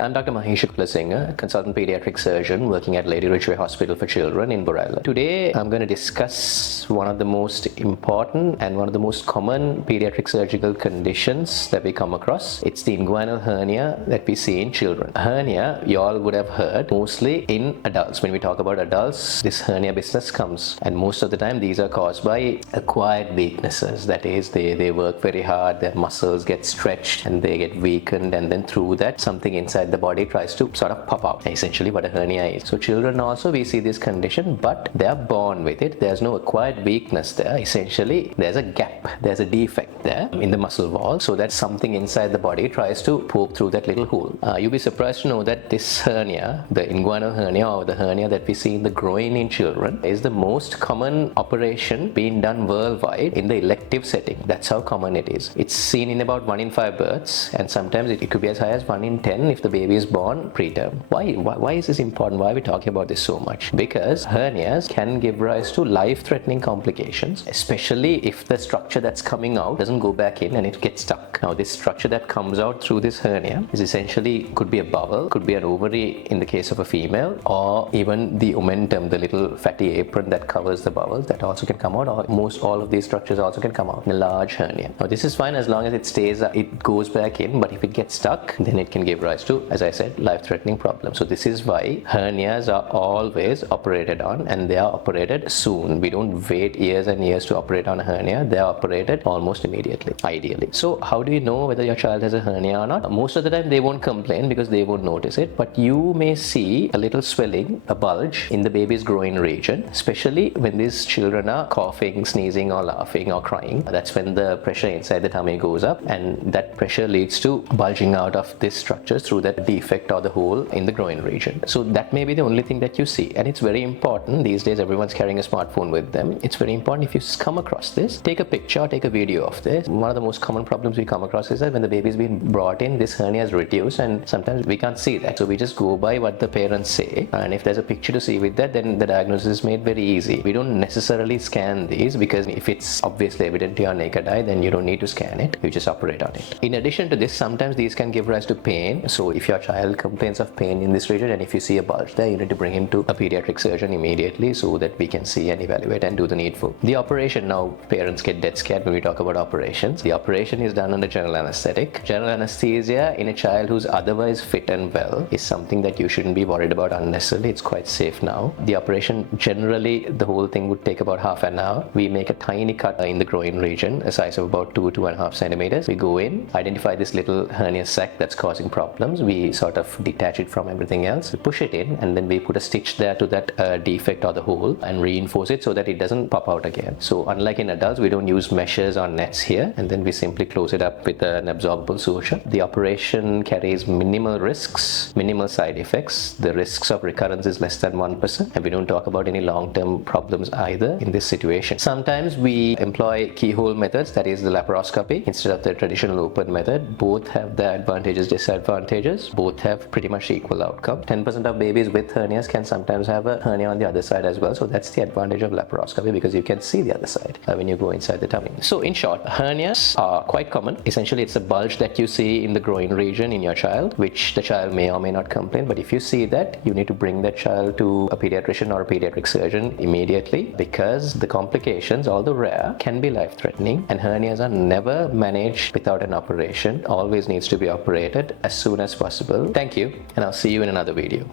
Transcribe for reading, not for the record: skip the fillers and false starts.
I'm Dr. Maheesha Kulasinghe, consultant pediatric surgeon working at Lady Ridgeway Hospital for Children in Borella. Today, I'm going to discuss one of the most important and one of the most common pediatric surgical conditions that we come across. It's the inguinal hernia that we see in children. Hernia, you all would have heard, mostly in adults. When we talk about adults, this hernia business comes, and most of the time these are caused by acquired weaknesses. That is, they work very hard, their muscles get stretched and they get weakened, and then through that something inside the body tries to sort of pop out. Essentially what a hernia is. So children also, we see this condition, but they are born with it. There's no acquired weakness there. Essentially there's a gap, there's a defect there in the muscle wall, so that something inside the body tries to poke through that little hole. You'll be surprised to know that this hernia, the inguinal hernia or the hernia that we see in the groin in children, is the most common operation being done worldwide in the elective setting. That's how common it is. It's seen in about 1 in 5 births, and sometimes it could be as high as 1 in 10 if the baby is born preterm. Why is this important? Why are we talking about this so much? Because hernias can give rise to life-threatening complications, especially if the structure that's coming out doesn't go back in and it gets stuck. Now, this structure that comes out through this hernia is essentially, could be a bowel, could be an ovary in the case of a female, or even the omentum, the little fatty apron that covers the bowel, that also can come out, or most all of these structures also can come out in a large hernia. Now, this is fine as long as it stays, it goes back in, but if it gets stuck, then it can give rise to, as I said, life-threatening problems. So this is why hernias are always operated on, and they are operated soon. We don't wait years and years to operate on a hernia. They are operated almost immediately, ideally. So how do you know whether your child has a hernia or not? Most of the time they won't complain because they won't notice it, but you may see a little swelling, a bulge in the baby's groin region, especially when these children are coughing, sneezing, or laughing or crying. That's when the pressure inside the tummy goes up, and that pressure leads to bulging out of this structures through that defect or the hole in the groin region. So that may be the only thing that you see, and it's very important. These days everyone's carrying a smartphone with them. It's very important, if you come across this, take a picture, take a video of this. One of the most common problems we come across is that when the baby's been brought in, this hernia is reduced, and sometimes we can't see that, so we just go by what the parents say, and if there's a picture to see with that, then the diagnosis is made very easy. We don't necessarily scan these, because if it's obviously evident to your naked eye, then you don't need to scan it, you just operate on it. In addition to this, sometimes these can give rise to pain. So if your child complains of pain in this region, and if you see a bulge there, you need to bring him to a pediatric surgeon immediately so that we can see and evaluate and do the needful. The operation, now parents get dead scared when we talk about operations. The operation is done under general anesthetic. General anesthesia in a child who's otherwise fit and well is something that you shouldn't be worried about unnecessarily. It's quite safe now. The operation, generally the whole thing would take about half an hour. We make a tiny cut in the groin region, a size of about 2.5 centimeters. We go in, identify this little hernia sac that's causing problems. We sort of detach it from everything else. We push it in, and then we put a stitch there to that defect or the hole and reinforce it so that it doesn't pop out again. So unlike in adults, we don't use meshes or nets here, and then we simply close it up with an absorbable suture. The operation carries minimal risks, minimal side effects. The risks of recurrence is less than 1%, and we don't talk about any long-term problems either in this situation. Sometimes we employ keyhole methods, that is the laparoscopy, instead of the traditional open method. Both have their advantages, disadvantages. Both have pretty much equal outcome. 10% of babies with hernias can sometimes have a hernia on the other side as well. So that's the advantage of laparoscopy, because you can see the other side when you go inside the tummy. So in short, hernias are quite common. Essentially, it's a bulge that you see in the groin region in your child, which the child may or may not complain. But if you see that, you need to bring that child to a pediatrician or a pediatric surgeon immediately, because the complications, although rare, can be life-threatening, and hernias are never managed without an operation. Always needs to be operated as soon as possible. Thank you, and I'll see you in another video.